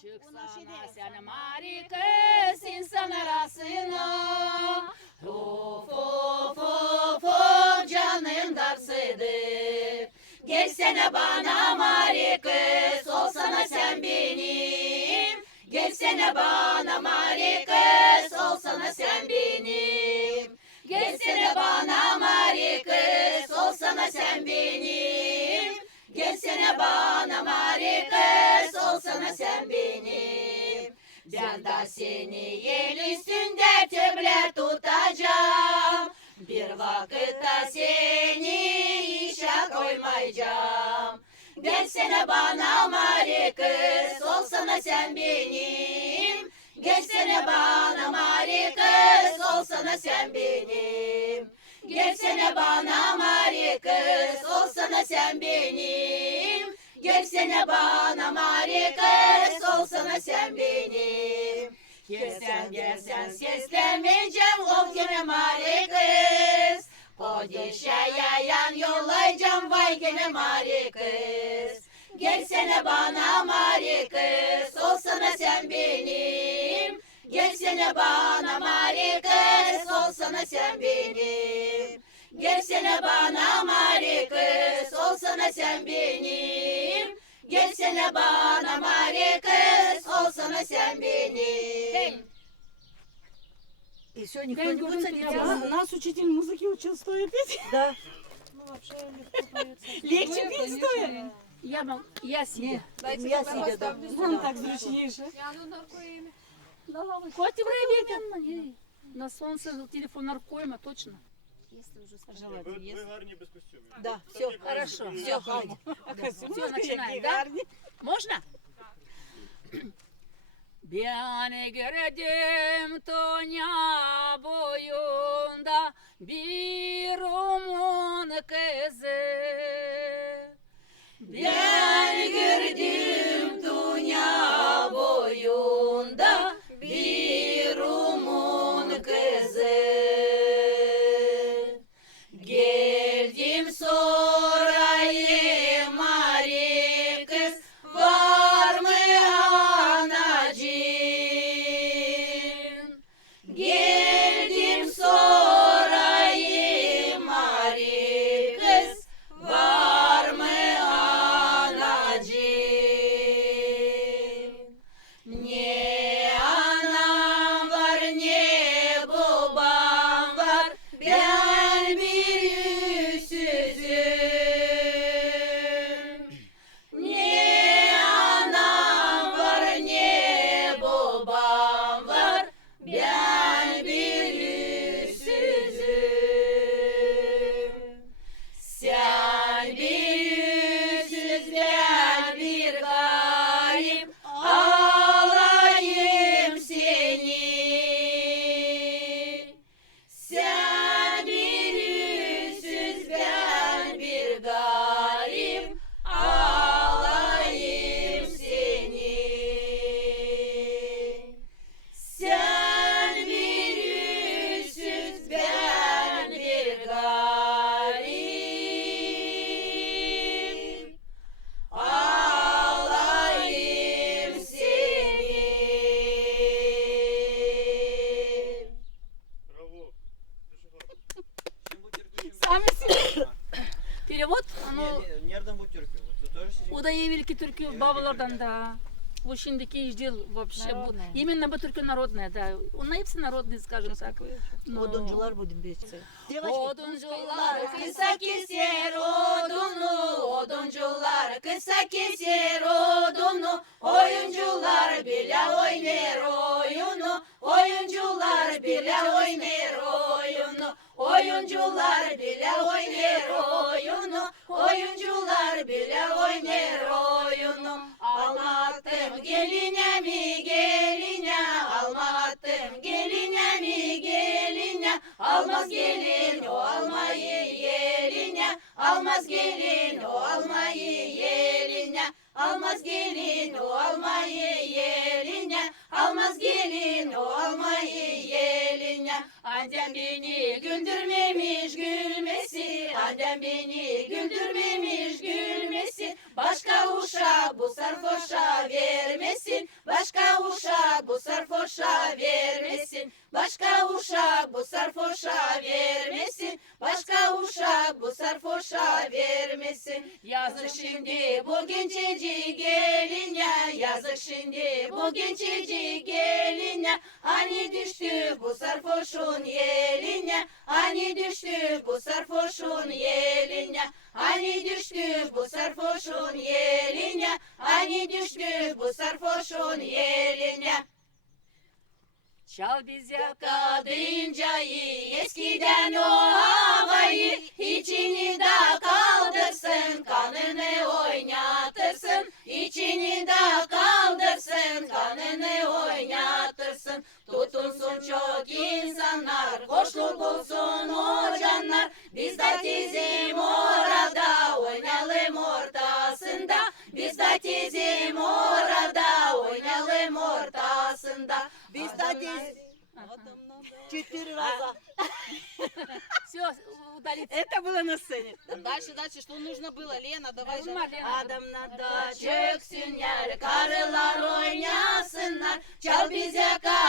Çıksana sen mari kız insan arasına Of of of of canım darsıydı. Gelsene bana mari kız olsana sen benim. Gelsene bana mari kız olsana sen benim. Gelsene bana mari kız olsana sen benim. Gelsene bana mari kız olsana sen benim. Ben de seni yel üstünde töbler tutacağım. Bir vakitte seni işe koymayacağım. Gelsene bana mari kız olsana sen benim. Gelsene bana mari kız olsana sen benim. Gelsene bana mari kız olsana sen benim Gelsene bana mari kız olsana sen benim. Gelsen gelsen seslenmeyeceğim ol gene mari kız. Padişah'a yan yollayacağım vay gene mari kız. Gelsene bana mari kız olsana sen benim. Gelsene bana mari kız olsana sen benim Gelsene bana mari kız olsana sen benim. Gelsene bana mari kız olsana. И все, никто не будет не Нас учитель музыки учил стоя петь. Да. Легче петь стоя? Я, мог... я себе. Я себе, да. Нам так зручнейше. Хоть ну наркоими. На солнце телефон наркоима, точно. Ви, ви гарні без костюмів. Да, все, Хорошо. все, хватит. Все, начинаем, да? Можно? Ben gördüm dünya boyunda bir Rumun kızı. Ben Nereden bu türkü? Bu тоже sizin? o da evvelki türkü babalardan da. Bu şimdiki değil вообще. Bu, именно bu türkü народная, да. Onlar hepsi народные, скажем так. Но- Oduncular будем петь. Девочки, Oduncular kısa keser odunu, oduncular kısa keser odunu, oyuncular bile oynar oyunu, oyuncular bile oynar oyunu, oyuncular bile oynar oyunu, Almaz gelin o almayı yeline, almaz gelin o almayı yeline, almaz gelin o almayı yeline. Annem beni güldürmemiş gülmesi, annem beni güldürmemiş gülmesi, başka uşa bu sarhoşa vermesin, başka uşak bu sarfoşa vermesin. Başka uşak bu sarfoşa vermesin. Başka uşak bu sarfoşa vermesin. Yazık şimdi bu gençeci gelin ya. Yazık şimdi bu gençeci gelin ya. Hani düştü bu sarfoşun yeline. Hani düştü bu sarfoşun yeline. Hani düştü bu sarfoşun yeline. Hani düştü bu sarfoşun yeline. Çal bize kadıncayı eskiden o havayı içini da kaldırsın kanını oynatırsın. İçini da kaldırsın kanını oynatırsın. Tutunsun çok insanlar hoşlu bulsun o canlar biz de tizim orada oynayalım ortasında. Biz de tizim orada Здесь четыре раза. Все, удалить. Это было на сцене. Дальше, дальше, что нужно было? Лена, давай ну, же. Адам на дачек синяли, карыла ройня сына, чал безека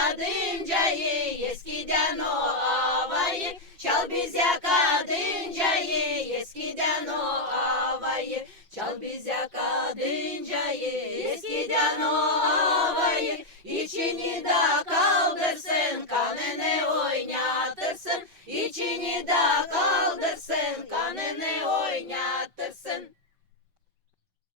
da